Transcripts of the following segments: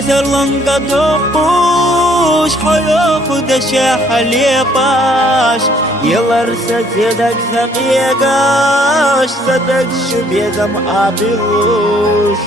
سرلنقة تقوش حياخد شحلي باش يلرس زيدك سقيقاش صدق شبيقم عبيوش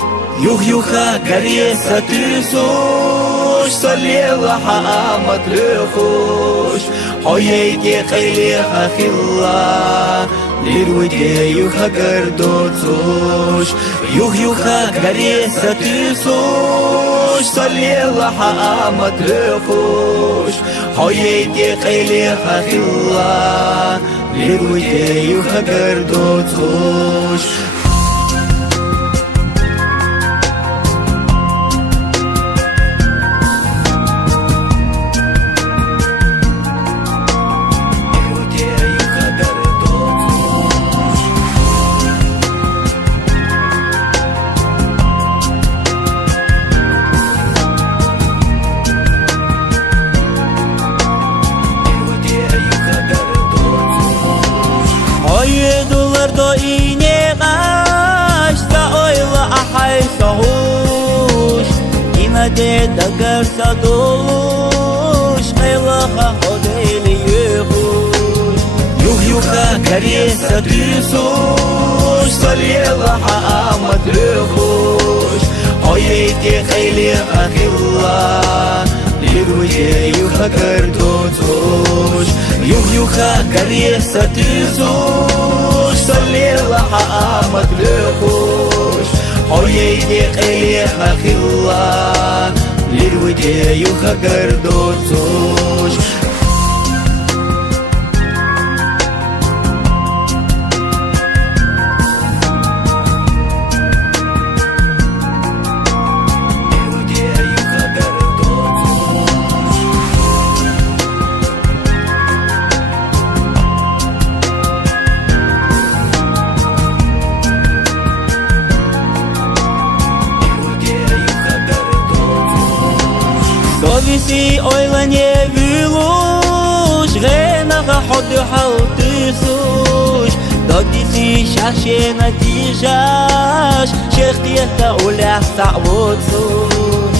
يوخا كريسة تسوش صلي لها مطرخوش حييتي خيلي خلا ليرويتي يوخا كردوتسوش يوخا كريسة تسوش صلي لها مطرخوش حييتي خيلي خلا ليرويتي يوخا كردوتسوش $10 do inie qash ta oyla ahay sahush Ima de dagar sa dolush Qayla ha hodeli yuhush Yuha karisa tüsush Salela ha amadruhush Hoyeti khayli akhilla Liruye yuha kardotush يوخا كريسة تسوش صلي لها مطلقوش حييتي قيلي خلا للودي يوخا كردوتوش Совести ойла не вилуш Генаха ходу халтысуш Догдиси шаше натижаш Шехтиета улях сa'вотсуш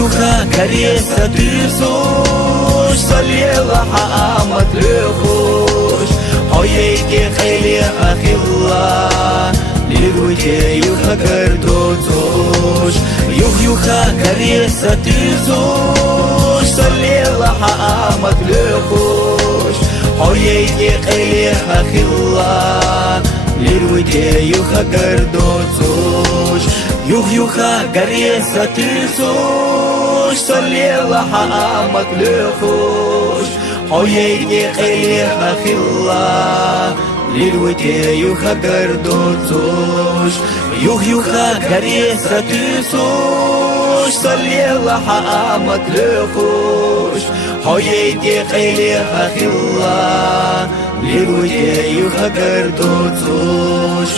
Юха кареса тысуш Салела хаамат лехуш Хоейте хейли ахилла Лируйте юха кардотуш يوخا كريسة تسوش صلي لها مطلقوش حييتي قيلي خلا للودي يوخا كردوتوش يوخا كريسة تسوش صلي لها مطلقوش حييتي قيلي خلا للودي يوخا كردوتوش يوخا كريسة تسوش صلي لها مطلقوش حييتي قيلي خلا للودي يوخا كردوتوش